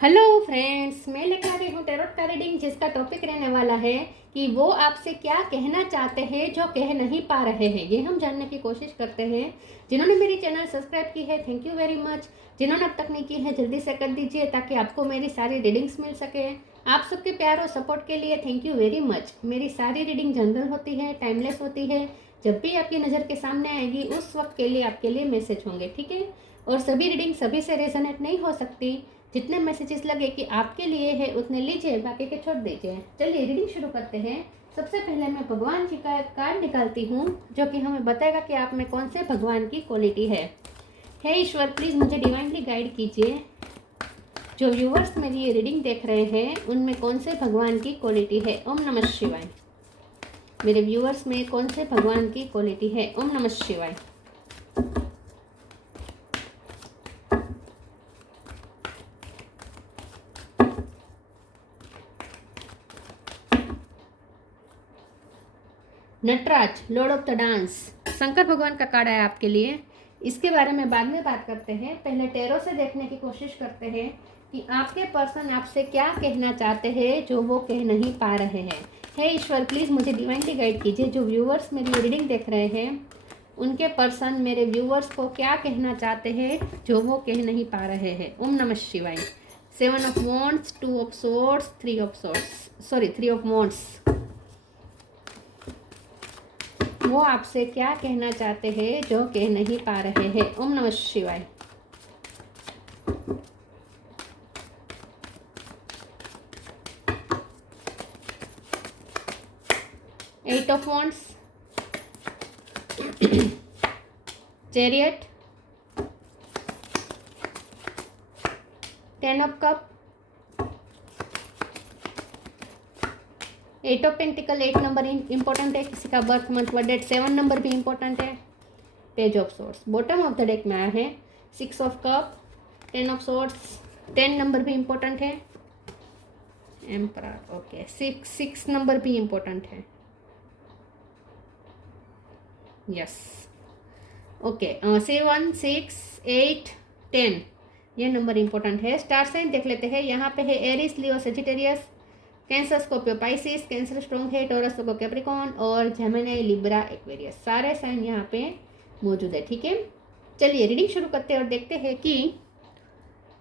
Hello friends, मैं लेकर आ रही हूँ टैरोट का रीडिंग, जिसका टॉपिक रहने वाला है कि वो आपसे क्या कहना चाहते हैं जो कह नहीं पा रहे हैं। ये हम जानने की कोशिश करते हैं। जिन्होंने मेरी चैनल सब्सक्राइब की है, थैंक यू वेरी मच। जिन्होंने अब तक नहीं की है, जल्दी से कर दीजिए ताकि आपको मेरी सारी रीडिंग्स मिल सके। आप सबके प्यार और सपोर्ट के लिए थैंक यू वेरी मच। मेरी सारी रीडिंग जनरल होती है, टाइमलेस होती है। जब भी आपकी नज़र के सामने आएगी उस वक्त के लिए आपके लिए मैसेज होंगे, ठीक है। और सभी रीडिंग सभी से रेजोनेट नहीं हो सकती। जितने मैसेजेस लगे कि आपके लिए है उतने लीजिए, बाकी के छोड़ दीजिए। चलिए रीडिंग शुरू करते हैं। सबसे पहले मैं भगवान जी का कार्ड निकालती हूँ, जो कि हमें बताएगा कि आप में कौन से भगवान की क्वालिटी है। हे ईश्वर, प्लीज़ मुझे डिवाइनली गाइड कीजिए। जो व्यूवर्स मेरी ये रीडिंग देख रहे हैं उनमें कौन से भगवान की क्वालिटी है। ओम नमः शिवाय। मेरे व्यूवर्स में कौन से भगवान की क्वालिटी है। ओम नमः शिवाय। Nataraj, lord of the dance, Shankar भगवान का कार्ड है आपके लिए। इसके बारे में बाद में बात करते हैं। पहले टैरो से देखने की कोशिश करते हैं कि आपके पर्सन आपसे क्या कहना चाहते हैं जो वो कह नहीं पा रहे हैं। हे ईश्वर, प्लीज़ मुझे डिवाइनली गाइड कीजिए। जो व्यूवर्स मेरी रीडिंग देख रहे हैं उनके पर्सन मेरे व्यूवर्स को क्या कहना चाहते हैं जो वो कह नहीं पा रहे हैं। ओम नमः शिवाय। 7 of wands, 2 of swords, 3 of swords, sorry 3 of wands. वो आपसे क्या कहना चाहते हैं जो कह नहीं पा रहे हैं। ओम नमः शिवाय। Eight of wands, chariot, 10 of cup, 8 of pentacle. 8 number important है, किसी का बर्थ मंथ व डेट। 7 नंबर भी इंपॉर्टेंट है। Page of swords bottom of the deck में आया है। 6 of cup, 10 of swords, 10 number भी इंपॉर्टेंट है। Emperor, okay. 6 नंबर भी इंपॉर्टेंट है। Yes, okay. 7, 6, 8, 10 ये नंबर इंपॉर्टेंट है। स्टार साइन देख लेते हैं। यहाँ पे है Aries, Leo, Sagittarius, Cancer, Scorpio, Pisces. Cancer strong है। टॉरस, कैप्रिकॉर्न और जेमिनी, लिब्रा, एक्वेरियस। सारे साइन यहाँ पे मौजूद है, ठीक है। चलिए रीडिंग शुरू करते हैं और देखते हैं कि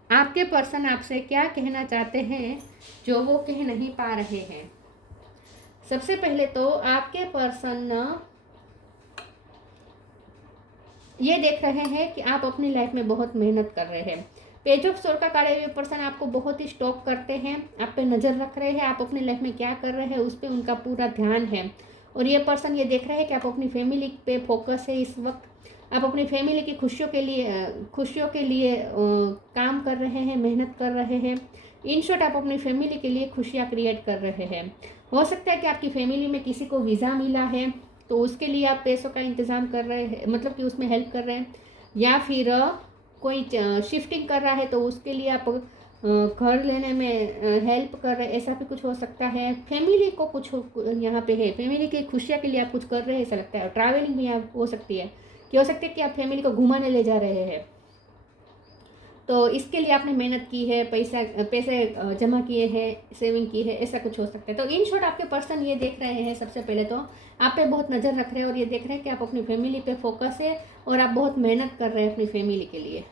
आपके पर्सन आपसे क्या कहना चाहते हैं जो वो कह नहीं पा रहे हैं। सबसे पहले तो आपके पर्सन ये देख रहे हैं कि आप अपनी लाइफ में बहुत मेहनत कर रहे हैं। पेज ऑफ सोर्ड का कार्ड है। पर्सन आपको बहुत ही स्टॉक करते हैं, आप पे नज़र रख रहे हैं, आप अपनी लाइफ में क्या कर रहे हैं उस पर उनका पूरा ध्यान है। और ये पर्सन ये देख रहे हैं कि आप अपनी फैमिली पे फोकस है इस वक्त। आप अपनी फैमिली की खुशियों के लिए काम कर रहे हैं, मेहनत कर रहे हैं। इन शॉर्ट आप अपनी फैमिली के लिए खुशियाँ क्रिएट कर रहे हैं। हो सकता है कि आपकी फैमिली में किसी को वीज़ा मिला है तो उसके लिए आप पैसों का इंतज़ाम कर रहे हैं, मतलब कि उसमें हेल्प कर रहे हैं। या फिर कोई शिफ्टिंग कर रहा है तो उसके लिए आप घर लेने में हेल्प कर रहे हैं, ऐसा भी कुछ हो सकता है। फैमिली को कुछ यहाँ पे है, फैमिली की खुशियाँ के लिए आप कुछ कर रहे हैं ऐसा लगता है। ट्रैवलिंग भी आप हो सकती है कि हो सकता है कि आप फैमिली को घुमाने ले जा रहे हैं, तो इसके लिए आपने मेहनत की है, पैसे जमा किए हैं, सेविंग की है, ऐसा कुछ हो सकता है। तो इन शॉर्ट आपके पर्सन ये देख रहे हैं, सबसे पहले तो आप पे बहुत नज़र रख रहे हैं और ये देख रहे हैं कि आप अपनी फैमिली पे फोकस है और आप बहुत मेहनत कर रहे हैं अपनी फैमिली के लिए,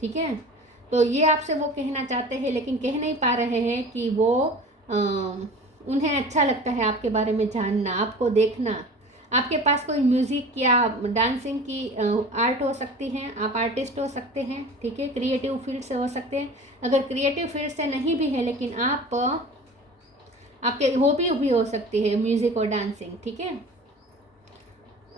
ठीक है। तो ये आपसे वो कहना चाहते हैं लेकिन कह नहीं पा रहे हैं कि वो उन्हें अच्छा लगता है आपके बारे में जानना, आपको देखना। आपके पास कोई म्यूज़िक या डांसिंग की आर्ट हो सकती है, आप आर्टिस्ट हो सकते हैं, ठीक है। क्रिएटिव फील्ड से हो सकते हैं। अगर क्रिएटिव फील्ड से नहीं भी है लेकिन आप आपके हॉबी भी हो सकती है म्यूज़िक और डांसिंग, ठीक है।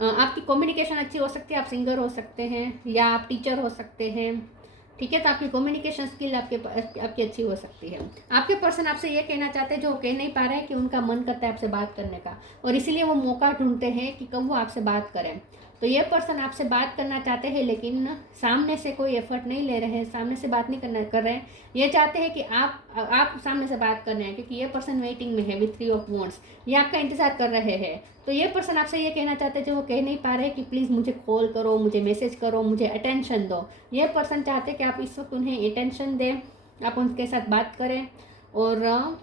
आपकी कम्युनिकेशन अच्छी हो सकती है, आप सिंगर हो सकते हैं या आप टीचर हो सकते हैं, ठीक है। तो आपकी कम्युनिकेशन स्किल आपकी अच्छी हो सकती है। आपके पर्सन आपसे ये कहना चाहते हैं जो कह नहीं पा रहे हैं कि उनका मन करता है आपसे बात करने का, और इसीलिए वो मौका ढूंढते हैं कि कब वो आपसे बात करें। तो ये पर्सन आपसे बात करना चाहते हैं लेकिन सामने से कोई एफर्ट नहीं ले रहे हैं, सामने से बात नहीं कर रहे हैं। ये चाहते हैं कि आप सामने से बात कर रहे हैं, क्योंकि ये पर्सन वेटिंग में है विथ 3 ऑफ वॉन्ड्स। ये आपका इंतजार कर रहे हैं। तो ये पर्सन आपसे ये कहना चाहते हैं जो वो कह नहीं पा रहे कि प्लीज़ मुझे कॉल करो, मुझे मैसेज करो, मुझे अटेंशन दो। ये पर्सन चाहते हैं कि आप इस वक्त उन्हें अटेंशन दें, आप उनके साथ बात करें। और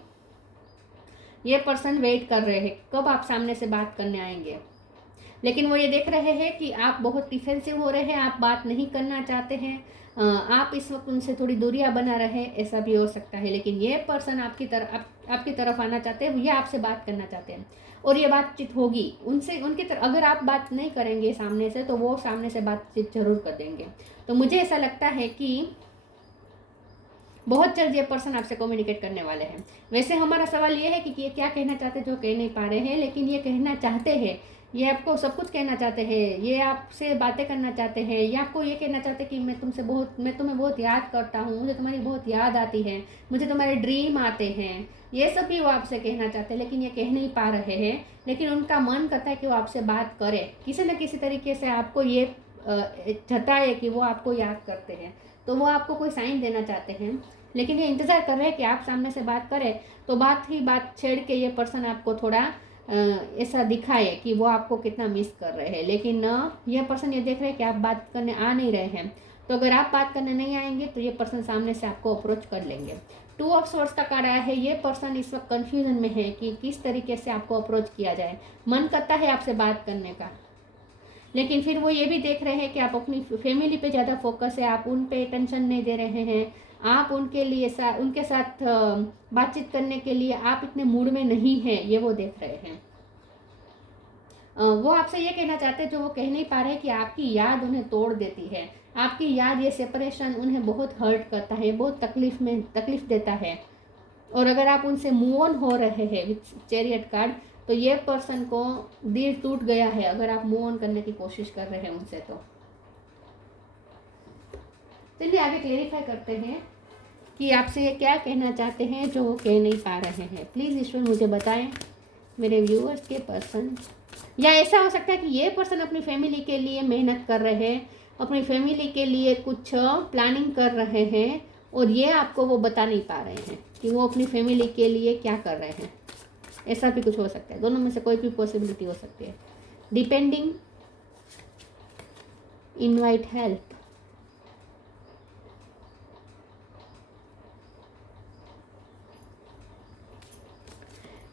ये पर्सन वेट कर रहे हैं कब आप सामने से बात करने आएंगे, लेकिन वो ये देख रहे हैं कि आप बहुत डिफेंसिव हो रहे हैं, आप बात नहीं करना चाहते हैं, आप इस वक्त उनसे थोड़ी दूरियां बना रहे हैं, ऐसा भी हो सकता है। लेकिन ये पर्सन आपकी तरफ आना चाहते हैं, ये आपसे बात करना चाहते हैं और ये बातचीत होगी उनसे, उनकी तरफ। अगर आप बात नहीं करेंगे सामने से तो वो सामने से बातचीत जरूर कर देंगे। तो मुझे ऐसा लगता है कि बहुत जल्द ये पर्सन आपसे कम्युनिकेट करने वाले हैं। वैसे हमारा सवाल ये है कि ये क्या कहना चाहते हैं जो कह नहीं पा रहे हैं, लेकिन ये कहना चाहते हैं, ये आपको सब कुछ कहना चाहते हैं, ये आपसे बातें करना चाहते हैं, ये आपको ये कहना चाहते हैं कि मैं तुम्हें बहुत याद करता हूँ, मुझे तुम्हारी बहुत याद आती है, मुझे तुम्हारे ड्रीम आते हैं, ये सब भी वो आपसे कहना चाहते हैं, लेकिन ये कह नहीं पा रहे हैं। लेकिन उनका मन करता है कि वो आपसे बात करे, किसी न किसी तरीके से आपको ये जताए कि वो आपको याद करते हैं, तो वो आपको कोई साइन देना चाहते हैं। लेकिन ये इंतज़ार कर रहे हैं कि आप सामने से बात करें, तो बात छेड़ के ये पर्सन आपको थोड़ा ऐसा दिखाए कि वो आपको कितना मिस कर रहे हैं। लेकिन ये पर्सन ये देख रहे हैं कि आप बात करने आ नहीं रहे हैं, तो अगर आप बात करने नहीं आएंगे तो ये पर्सन सामने से आपको अप्रोच कर लेंगे। 2 ऑफ सोर्ड्स का कार्ड आया है। ये पर्सन इस वक्त कन्फ्यूजन में है कि किस तरीके से आपको अप्रोच किया जाए। मन करता है आपसे बात करने का, लेकिन फिर वो ये भी देख रहे हैं कि आप अपनी फैमिली पे ज़्यादा फोकस है, आप उन पे टेंशन नहीं दे रहे हैं, आप उनके साथ बातचीत करने के लिए आप इतने मूड में नहीं हैं, ये वो देख रहे हैं। वो आपसे ये कहना चाहते हैं जो वो कह नहीं पा रहे कि आपकी याद उन्हें तोड़ देती है, आपकी याद, ये सेपरेशन उन्हें बहुत हर्ट करता है, बहुत तकलीफ देता है। और अगर आप उनसे मूव ऑन हो रहे हैं विथ चैरियट कार्ड, तो ये पर्सन को दिल टूट गया है अगर आप मूव ऑन करने की कोशिश कर रहे हैं उनसे। तो चलिए आगे क्लेरिफाई करते हैं कि आपसे ये क्या कहना चाहते हैं जो वो कह नहीं पा रहे हैं। प्लीज़ ईश्वर मुझे बताएं मेरे व्यूअर्स के पर्सन। या ऐसा हो सकता है कि ये पर्सन अपनी फैमिली के लिए मेहनत कर रहे हैं, अपनी फैमिली के लिए कुछ प्लानिंग कर रहे हैं और ये आपको वो बता नहीं पा रहे हैं कि वो अपनी फैमिली के लिए क्या कर रहे हैं। ऐसा भी कुछ हो सकता है, दोनों में से कोई भी पॉसिबिलिटी हो सकती है। Depending, invite help,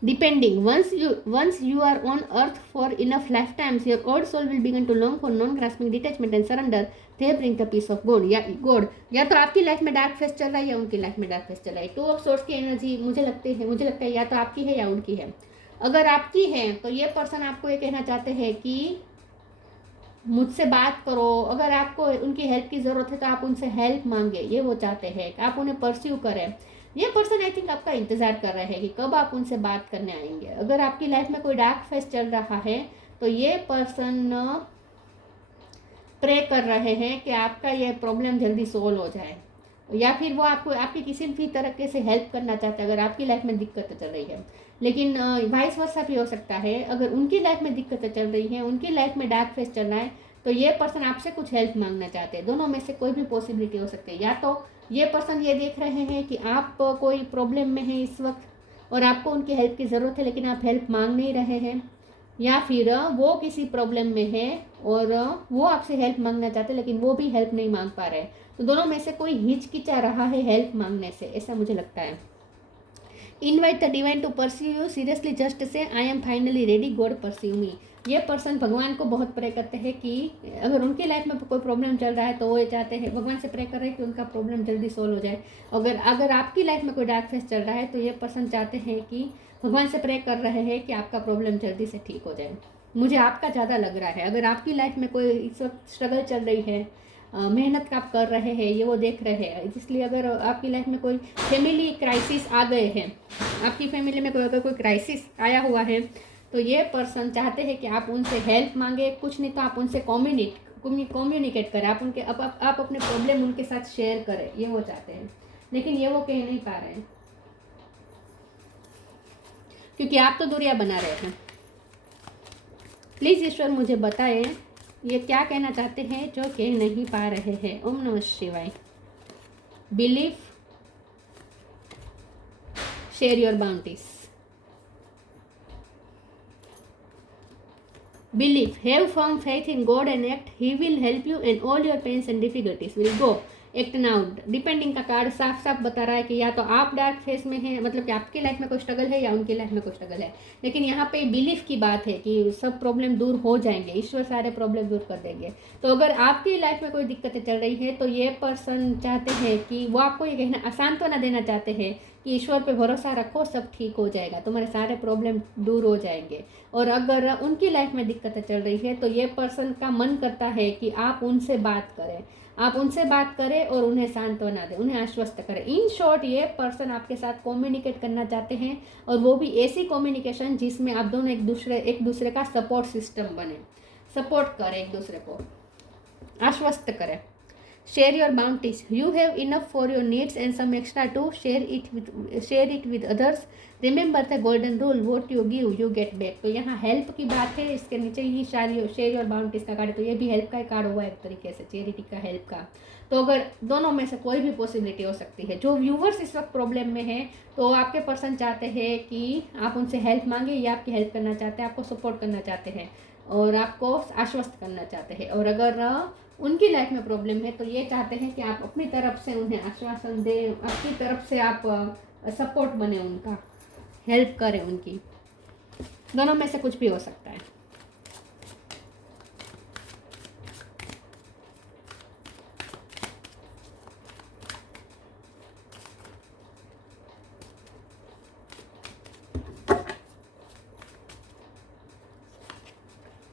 depending. Once you are on earth for enough lifetimes, your old soul will begin to long for non-grasping detachment and surrender. They bring the peace of God. या तो आपकी life में dark face चल रहा है या उनकी life में डार्क फेस चल रहा है। 2 ऑफ सोर्ड्स की एनर्जी मुझे लगता है या तो आपकी है या उनकी है। अगर आपकी है तो ये पर्सन आपको ये कहना चाहते हैं कि मुझसे बात करो, अगर आपको उनकी हेल्प की ज़रूरत है तो आप उनसे हेल्प मांगे, ये वो चाहते हैं कि आप उन्हें परस्यू करें। ये पर्सन आई थिंक आपका इंतज़ार कर रहे हैं कि कब आप उनसे बात करने आएंगे। अगर आपकी लाइफ में कोई डार्क फेस चल रहा है तो ये पर्सन प्रे कर रहे हैं कि आपका ये प्रॉब्लम जल्दी सोल्व हो जाए, या फिर वो आपकी किसी भी तरीके से हेल्प करना चाहते हैं अगर आपकी लाइफ में दिक्कतें चल रही है। लेकिन वाइस वर्सा भी हो सकता है, अगर उनकी लाइफ में दिक्कतें चल रही हैं, उनकी लाइफ में डार्क फेस चल रहा है, तो ये पर्सन आपसे कुछ हेल्प मांगना चाहते हैं। दोनों में से कोई भी पॉसिबिलिटी हो सकती है। या तो ये पर्सन ये देख रहे हैं कि आप कोई प्रॉब्लम में हैं इस वक्त और आपको उनकी हेल्प की ज़रूरत है लेकिन आप हेल्प मांग नहीं रहे हैं, या फिर वो किसी प्रॉब्लम में है और वो आपसे हेल्प मांगना चाहते हैं लेकिन वो भी हेल्प नहीं मांग पा रहे हैं। तो दोनों में से कोई हिचकिचा रहा है हेल्प मांगने से, ऐसा मुझे लगता है। Invite the divine to pursue you, seriously just say I am finally ready, God pursue me. ये पर्सन भगवान को बहुत प्रे करते हैं कि अगर उनकी लाइफ में कोई प्रॉब्लम चल रहा है तो वो ये चाहते हैं, भगवान से प्रे कर रहे हैं कि उनका प्रॉब्लम जल्दी सोल्व हो जाए। अगर आपकी लाइफ में कोई डार्क फेस चल रहा है तो ये पर्सन चाहते हैं कि भगवान से प्रे कर रहे हैं कि आपका प्रॉब्लम जल्दी से ठीक हो जाए। मुझे आपका ज़्यादा लग रहा है, अगर आपकी लाइफ में कोई इस वक्त स्ट्रगल चल रही है, मेहनत आप कर रहे हैं, ये वो देख रहे हैं। इसलिए अगर आपकी लाइफ में कोई फैमिली क्राइसिस आ गए हैं, आपकी फैमिली में अगर कोई क्राइसिस आया हुआ है, तो ये पर्सन चाहते हैं कि आप उनसे हेल्प मांगे, कुछ नहीं तो आप उनसे कम्युनिकेट करें, आप अपने प्रॉब्लम उनके साथ शेयर करें, ये वो चाहते हैं। लेकिन ये वो कह नहीं पा रहे हैं क्योंकि आप तो दूरियां बना रहे हैं। प्लीज़ ईश्वर मुझे बताएं ये क्या कहना चाहते हैं जो कह नहीं पा रहे हैं। ओम नमः शिवाय। Belief, share your bounties. Believe, have firm faith in God and act. He will help you and all your pains and difficulties will go. Act now. Depending का कार्ड साफ साफ बता रहा है कि या तो आप डार्क फेस में हैं, मतलब कि आपकी लाइफ में कोई स्ट्रगल है, या उनकी लाइफ में कोई स्ट्रगल है। लेकिन यहाँ पे बिलीफ की बात है कि सब प्रॉब्लम दूर हो जाएंगे, ईश्वर सारे प्रॉब्लम दूर कर देंगे। तो अगर आपकी लाइफ में कोई दिक्कतें चल रही है तो ये पर्सन चाहते हैं कि वो आपको ये कहना, सांत्वना देना चाहते हैं कि ईश्वर पे भरोसा रखो, सब ठीक हो जाएगा, तुम्हारे सारे प्रॉब्लम दूर हो जाएंगे। और अगर उनकी लाइफ में दिक्कतें चल रही है तो ये पर्सन का मन करता है कि आप उनसे बात करें, आप उनसे बात करें और उन्हें सांत्वना दें, उन्हें आश्वस्त करें। इन शॉर्ट ये पर्सन आपके साथ कम्युनिकेट करना चाहते हैं, और वो भी ऐसी कम्युनिकेशन जिसमें आप दोनों एक दूसरे का सपोर्ट सिस्टम बने, सपोर्ट करें, एक दूसरे को आश्वस्त करें। Share your bounties. You have enough for your needs and some extra to share it with others. Remember the golden rule: what you give, you get back. तो यहाँ हेल्प की बात है, इसके नीचे ही शेयर योर बाउंटीज का card है, तो ये भी हेल्प का ही कार्ड हुआ एक तरीके से, चैरिटी का, हेल्प का। तो अगर दोनों में से कोई भी पॉसिबिलिटी हो सकती है। जो व्यूवर्स इस वक्त प्रॉब्लम में है, तो आपके पर्सन चाहते हैं कि आप उनसे हेल्प मांगे, या आपकी हेल्प करना चाहते हैं, आपको सपोर्ट करना चाहते हैं और आपको आश्वस्त करना चाहते हैं। और अगर उनकी लाइफ में प्रॉब्लम है तो ये चाहते हैं कि आप अपनी तरफ से उन्हें आश्वासन दें, आपकी तरफ से आप सपोर्ट बने, उनका हेल्प करें उनकी। दोनों में से कुछ भी हो सकता है।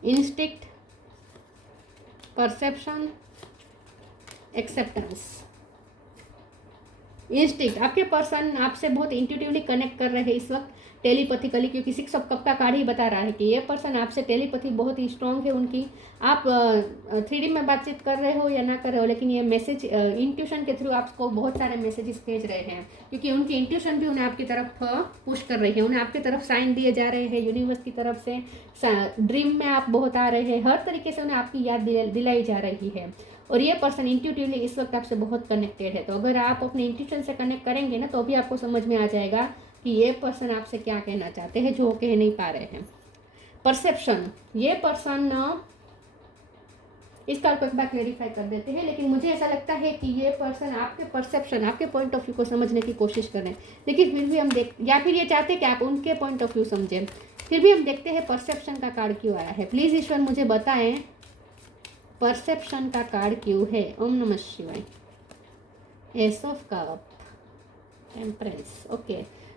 Instinct, perception, acceptance. इंस्टिक्ट, आपके पर्सन आपसे बहुत इंट्यूटिवली कनेक्ट कर रहे हैं इस वक्त, टेलीपैथिकली, क्योंकि 6 ऑफ कप का कार्ड ही बता रहा है कि ये पर्सन आपसे टेलीपैथी बहुत ही स्ट्रॉन्ग है उनकी। आप 3D में बातचीत कर रहे हो या ना कर रहे हो, लेकिन ये मैसेज इंट्यूशन के थ्रू आपको बहुत सारे मैसेजेस भेज रहे हैं, क्योंकि उनकी इंट्यूशन भी उन्हें आपकी तरफ पुश कर रही है, उन्हें आपकी तरफ साइन दिए जा रहे हैं यूनिवर्स की तरफ से। ड्रीम में आप बहुत आ रहे हैं, हर तरीके से उन्हें आपकी याद दिलाई जा रही है। और ये पर्सन इंट्यूटिवली इस वक्त आपसे बहुत कनेक्टेड है। तो अगर आप अपने इंट्यूशन से कनेक्ट करेंगे ना, तो भी आपको समझ में आ जाएगा कि ये पर्सन आपसे क्या कहना चाहते हैं, जो कह नहीं पा रहे हैं। परसेप्शन, ये पर्सन, इस कार्ड को एक बार क्लेरिफाई कर देते हैं, लेकिन मुझे ऐसा लगता है कि ये पर्सन आपके परसेप्शन, आपके पॉइंट ऑफ व्यू को समझने की कोशिश कर रहे हैं, लेकिन फिर भी हम या फिर ये चाहते हैं कि आप उनके पॉइंट ऑफ व्यू समझें। फिर भी हम देखते हैं परसेप्शन का कार्ड क्यों आया है। प्लीज़ ईश्वर मुझे बताएं परसेप्शन का कार्ड क्यों है। ओम नमः शिवाय। S of cup, empress. Okay,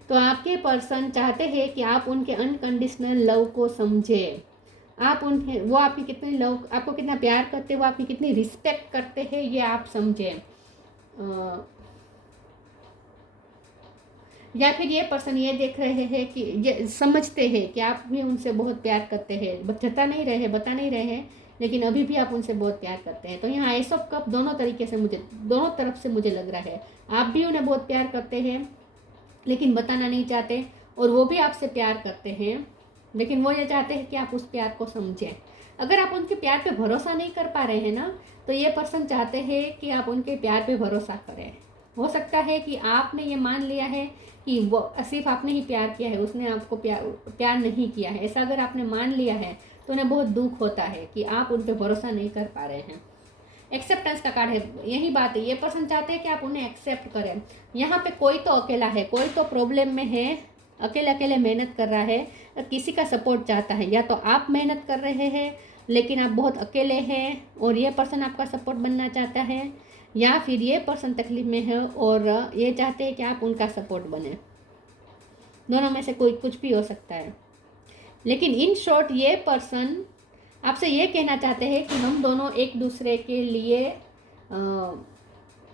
तो आपके पर्सन चाहते हैं कि आप उनके अनकंडीशनल लव को समझें। आप उन्हें, वो आपकी कितनी लव, आपको कितना प्यार करते हैं, वो आपकी कितनी रिस्पेक्ट करते हैं, ये आप समझें। या फिर ये पर्सन ये देख रहे हैं कि ये समझते हैं कि आप भी उनसे बहुत प्यार करते हैं, जता नहीं रहे हैं, बता नहीं रहे हैं, लेकिन अभी भी आप उनसे बहुत प्यार करते हैं। तो यहाँ एस ऑफ कप दोनों तरीके से मुझे, दोनों तरफ से मुझे लग रहा है, आप भी उन्हें बहुत प्यार करते हैं लेकिन बताना नहीं चाहते, और वो भी आपसे प्यार करते हैं, लेकिन वो ये चाहते हैं कि आप उस प्यार को समझें। अगर आप उनके प्यार पे भरोसा नहीं कर पा रहे हैं ना, तो ये पर्सन चाहते हैं कि आप उनके प्यार पे भरोसा करें। हो सकता है कि आपने ये मान लिया है कि वो सिर्फ आपने ही प्यार किया है, उसने आपको प्यार नहीं किया है। ऐसा अगर आपने मान लिया है तो उन्हें बहुत दुख होता है कि आप उन पर भरोसा नहीं कर पा रहे हैं। एक्सेप्टेंस का कार्ड है, यही बात है, ये पर्सन चाहते हैं कि आप उन्हें एक्सेप्ट करें। यहाँ पे कोई तो अकेला है, कोई तो प्रॉब्लम में है, अकेले अकेले मेहनत कर रहा है, और किसी का सपोर्ट चाहता है। या तो आप मेहनत कर रहे हैं लेकिन आप बहुत अकेले हैं और ये पर्सन आपका सपोर्ट बनना चाहता है, या फिर ये पर्सन तकलीफ में है और ये चाहते हैं कि आप उनका सपोर्ट बने। दोनों में से कोई कुछ भी हो सकता है, लेकिन इन शॉर्ट ये पर्सन आपसे ये कहना चाहते हैं कि हम दोनों एक दूसरे के लिए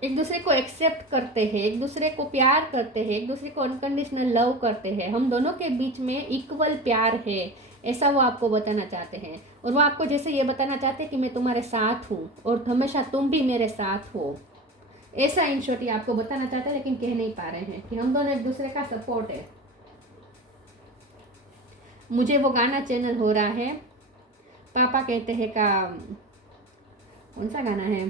एक दूसरे को एक्सेप्ट करते हैं, एक दूसरे को प्यार करते हैं, एक दूसरे को अनकंडीशनल लव करते हैं, हम दोनों के बीच में इक्वल प्यार है, ऐसा वो आपको बताना चाहते हैं। और वो आपको जैसे ये बताना चाहते हैं कि मैं तुम्हारे साथ हूँ और हमेशा तुम भी मेरे साथ हो, ऐसा इन शॉर्ट ये आपको बताना चाहते हैं, लेकिन कह नहीं पा रहे हैं कि हम दोनों एक दूसरे का सपोर्ट है। मुझे वो गाना चैनल हो रहा है, पापा कहते हैं का, कौन सा गाना है,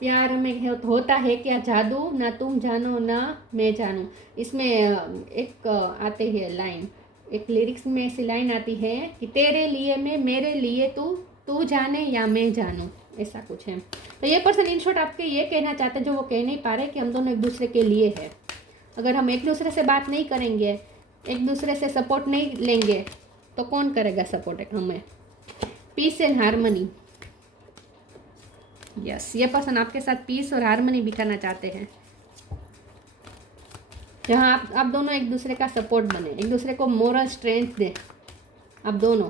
प्यार में होता है क्या जादू, ना तुम जानो ना मैं जानूं। इसमें एक आते हैं लाइन, एक लिरिक्स में ऐसी लाइन आती है कि तेरे लिए मैं, मेरे लिए तू, तू जाने या मैं जानूँ, ऐसा कुछ है। तो ये पर्सन इन शॉर्ट आपके ये कहना चाहते हैं जो वो कह नहीं पा रहे, कि हम दोनों एक दूसरे के लिए है। अगर हम एक दूसरे से बात नहीं करेंगे, एक दूसरे से सपोर्ट नहीं लेंगे, तो कौन करेगा सपोर्ट हमें। पीस एंड हारमोनी, यस, ये पर्सन आपके साथ पीस और हारमोनी बिठाना चाहते हैं, जहाँ आप दोनों एक दूसरे का सपोर्ट बने, एक दूसरे को मोरल स्ट्रेंथ दें आप दोनों।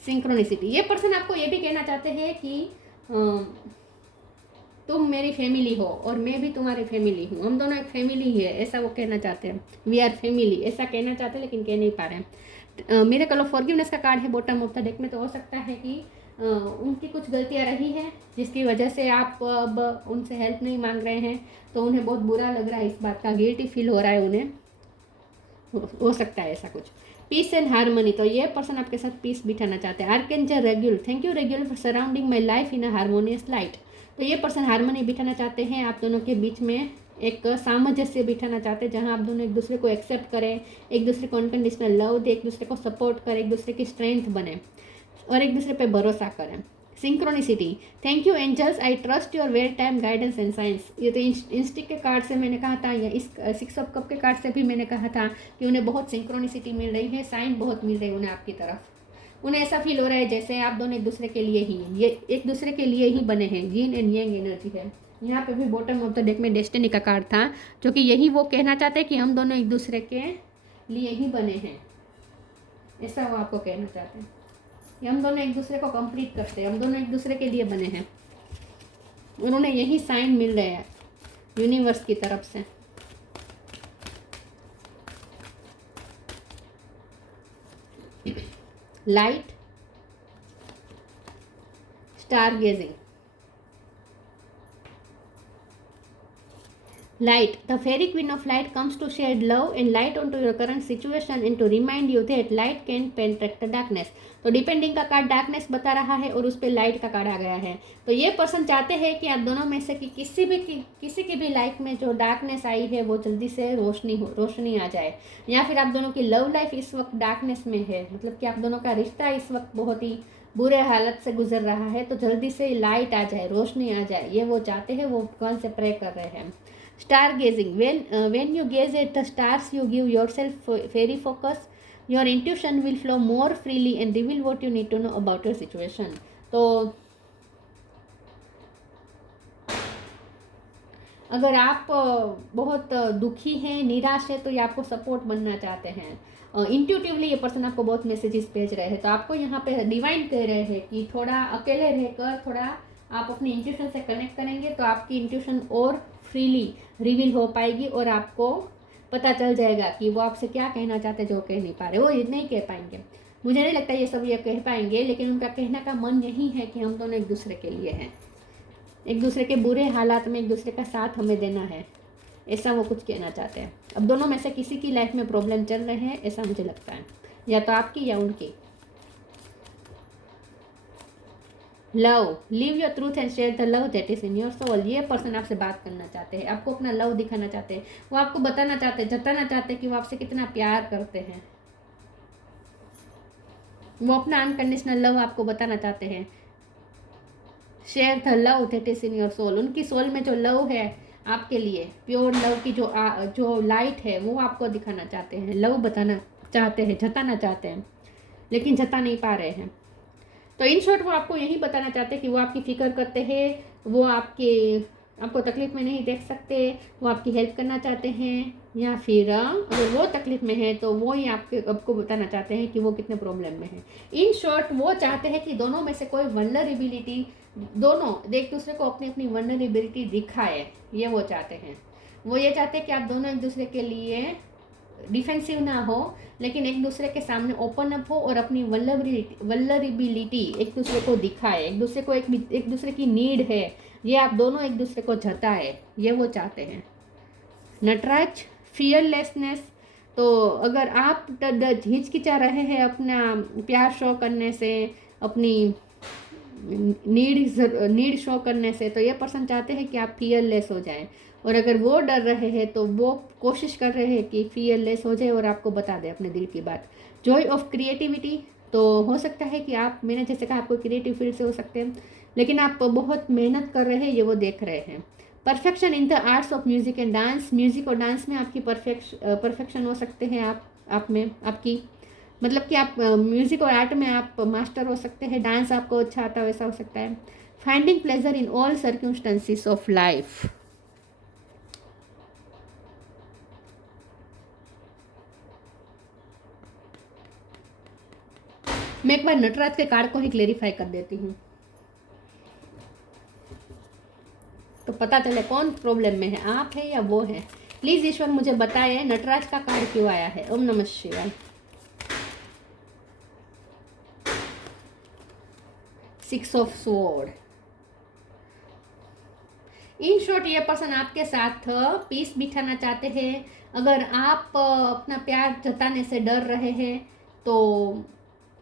सिंक्रोनिसिटी, ये पर्सन आपको ये भी कहना चाहते हैं कि तुम मेरी फैमिली हो और मैं भी तुम्हारी फैमिली हूँ, हम दोनों एक फैमिली है, ऐसा वो कहना चाहते हैं। वी आर फैमिली, ऐसा कहना चाहते हैं लेकिन कह नहीं पा रहे हैं। मेरे कल फॉरगिवनेस का कार्ड है बॉटम ऑफ द डेक में, तो हो सकता है कि उनकी कुछ गलतियाँ रही हैं जिसकी वजह से आप अब उनसे हेल्प नहीं मांग रहे हैं, तो उन्हें बहुत बुरा लग रहा है, इस बात का गिल्टी फील हो रहा है उन्हें, हो सकता है ऐसा कुछ। पीस एंड हारमोनी, तो ये पर्सन आपके साथ पीस बिठाना चाहते हैं। Archangel Raguel, thank you Raguel for surrounding my life in a harmonious light. तो ये पर्सन हारमोनी बिठाना चाहते हैं, आप दोनों के बीच में एक सामंजस्य बिठाना चाहते हैं, जहां आप दोनों एक दूसरे को एक्सेप्ट करें, एक दूसरे को अनकंडीशनल लव दे, एक दूसरे को सपोर्ट करें, एक दूसरे की स्ट्रेंथ बने और एक दूसरे पे भरोसा करें। Synchronicity, thank you angels, I trust your well time guidance and science. ये तो इंस्टिक के कार्ड से मैंने कहा था, या इस 6 ऑफ कप के कार्ड से भी मैंने कहा था कि उन्हें बहुत सिंक्रोनिसिटी मिल रही है, साइन बहुत मिल रही है उन्हें आपकी तरफ। उन्हें ऐसा फील हो रहा है जैसे आप दोनों एक दूसरे के लिए ही, ये एक दूसरे के लिए ही बने हैं, यिन एंड यांग एनर्जी है। यहाँ पे भी बॉटम ऑफ द डेक में डेस्टिनी का कार्ड था, जो कि यही वो कहना चाहते हैं कि हम दोनों एक दूसरे के लिए ही बने हैं, ऐसा वो आपको कहना चाहते हैं। हम दोनों एक दूसरे को कंप्लीट करते हैं, हम दोनों एक दूसरे के लिए बने हैं। उन्होंने यही साइन मिल रहे हैं यूनिवर्स की तरफ से। Light, stargazing, light, the fairy queen of light comes to shed love and light onto your current situation and to remind you that light can penetrate the darkness। तो depending का card darkness बता रहा है और उस पर light का card आ गया है। तो ये पर्सन चाहते हैं कि आप दोनों में से कि किसी की भी लाइफ में जो डार्कनेस आई है वो जल्दी से रोशनी आ जाए, या फिर आप दोनों की लव लाइफ इस वक्त डार्कनेस में है, मतलब कि आप दोनों का रिश्ता इस वक्त बहुत ही बुरे हालत से गुजर रहा है, तो जल्दी से लाइट आ जाए, रोशनी आ जाए, ये वो चाहते हैं, वो कौन से प्रे कर रहे हैं। Star gazing, when you gaze at the stars you give yourself fairy focus, your intuition will flow more freely and reveal what you need to know about your situation। तो अगर आप बहुत दुखी हैं, निराश है, तो ये आपको सपोर्ट बनना चाहते हैं। इंट्यूटिवली ये पर्सन आपको बहुत मैसेजेस भेज रहे हैं, तो आपको यहाँ पे डिवाइन कह रहे हैं कि थोड़ा अकेले रहकर थोड़ा आप अपनी इंट्यूशन से कनेक्ट करेंगे तो आपकी इंट्यूशन और फ्रीली रिवील हो पाएगी और आपको पता चल जाएगा कि वो आपसे क्या कहना चाहते हैं जो कह नहीं पा रहे, वो नहीं कह पाएंगे। मुझे नहीं लगता ये सब ये कह पाएंगे, लेकिन उनका कहने का मन यही है कि हम दोनों एक दूसरे के लिए हैं, एक दूसरे के बुरे हालात में एक दूसरे का साथ हमें देना है, ऐसा वो कुछ कहना चाहते हैं। अब दोनों में से किसी की लाइफ में प्रॉब्लम चल रहे हैं, ऐसा मुझे लगता है, या तो आपकी या उनकी। Love, live your truth and share the love that is in your soul. ये पर्सन आपसे बात करना चाहते हैं, आपको अपना लव दिखाना चाहते हैं, वो आपको बताना चाहते हैं, जताना चाहते हैं कि वो आपसे कितना प्यार करते हैं, वो अपना अनकंडीशनल लव आपको बताना चाहते हैं। Share the love that is in your soul, उनकी सोल में जो लव है आपके लिए, प्योर लव की जो लाइट है वो आपको दिखाना चाहते हैं, लव बताना चाहते हैं, जताना चाहते हैं, लेकिन जता नहीं पा रहे हैं। तो इन शॉर्ट वो आपको यही बताना चाहते हैं कि वो आपकी फिक्र करते हैं, वो आपको तकलीफ में नहीं देख सकते, वो आपकी हेल्प करना चाहते हैं, या फिर अगर वो तकलीफ में है तो वो ही आपको बताना चाहते हैं कि वो कितने प्रॉब्लम में है। इन शॉर्ट वो चाहते हैं कि दोनों में से कोई वल्नरेबिलिटी, दोनों एक दूसरे को अपनी अपनी वल्नरेबिलिटी दिखाए, ये वो चाहते हैं। वो ये चाहते हैं कि आप दोनों एक दूसरे के लिए डिफेंसिव ना हो, लेकिन एक दूसरे के सामने ओपन अप हो और अपनी वल्नरेबिलिटी एक दूसरे को दिखाए, एक दूसरे को एक दूसरे की नीड है ये आप दोनों एक दूसरे को जताए, ये वो चाहते हैं। नटराज, फियरलेसनेस, तो अगर आप हिचकिचा रहे हैं अपना प्यार शो करने से, अपनी नीड शो करने से, तो ये पर्सन चाहते हैं कि आप फियरलेस हो जाएं और अगर वो डर रहे हैं तो वो कोशिश कर रहे हैं कि फियरलेस हो जाए और आपको बता दे अपने दिल की बात। जॉय ऑफ क्रिएटिविटी, तो हो सकता है कि आप, मैंने जैसे कहा, आपको क्रिएटिव फील्ड से हो सकते हैं, लेकिन आप बहुत मेहनत कर रहे हैं, ये वो देख रहे हैं। Perfection in the arts of music and dance, music और डांस में आपकी परफेक्शन हो सकते हैं, आप में आपकी, मतलब कि आप म्यूजिक और आर्ट में आप मास्टर हो सकते हैं, डांस आपको अच्छा आता है वैसा हो सकता है। Finding pleasure in all circumstances of life. मैं एक बार नटराज के कार्ड को ही क्लेरिफाई कर देती हूँ तो पता चले कौन प्रॉब्लम में है, आप है या वो है। प्लीज ईश्वर मुझे बताए नटराज का कार्ड क्यों आया है। ओम नमः शिवाय। 6 ऑफ स्वॉर्ड। इन शॉर्ट ये पर्सन आपके साथ पीस बिठाना चाहते हैं। अगर आप अपना प्यार जताने से डर रहे हैं तो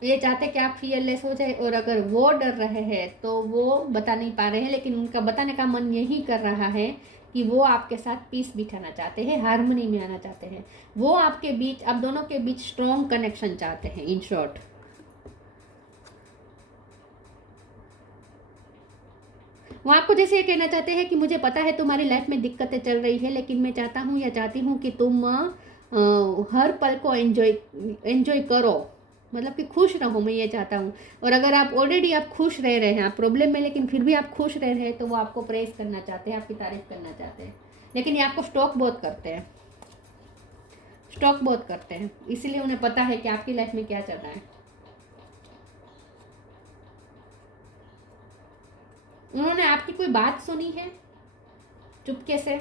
ये चाहते कि आप फियरलेस हो जाए, और अगर वो डर रहे हैं तो वो बता नहीं पा रहे हैं, लेकिन उनका बताने का मन यही कर रहा है कि वो आपके साथ पीस बिठाना चाहते हैं, हार्मनी में आना चाहते हैं। वो आपके बीच, आप दोनों के बीच स्ट्रॉन्ग कनेक्शन चाहते हैं। इन शॉर्ट वो आपको जैसे ये कहना चाहते हैं कि मुझे पता है तुम्हारी लाइफ में दिक्कतें चल रही है, लेकिन मैं चाहता हूँ या चाहती हूँ कि तुम हर पल को एंजॉय करो, मतलब कि खुश रहो, मैं ये चाहता हूँ। और अगर आप ऑलरेडी आप खुश रह रहे हैं, आप प्रॉब्लम में लेकिन फिर भी आप खुश रह रहे हैं, तो वो आपको प्रेज करना चाहते हैं, आपकी तारीफ करना चाहते हैं। लेकिन ये आपको स्टॉक बहुत करते हैं, इसीलिए उन्हें पता है कि आपकी लाइफ में क्या चल रहा है। उन्होंने आपकी कोई बात सुनी है चुपके से,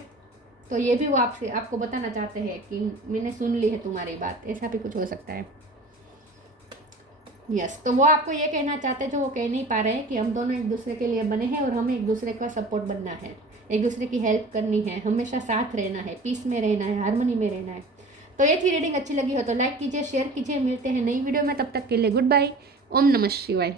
तो ये भी वो आपको बताना चाहते हैं कि मैंने सुन ली है तुम्हारी बात, ऐसा भी कुछ हो सकता है। यस, तो वो आपको ये कहना चाहते हैं जो वो कह नहीं पा रहे हैं, कि हम दोनों एक दूसरे के लिए बने हैं और हमें एक दूसरे का सपोर्ट बनना है, एक दूसरे की हेल्प करनी है, हमेशा साथ रहना है, पीस में रहना है, हार्मनी में रहना है। तो ये थी रीडिंग। अच्छी लगी हो तो लाइक कीजिए, शेयर कीजिए। मिलते हैं नई वीडियो में, तब तक के लिए गुड बाय। ओम नमः शिवाय।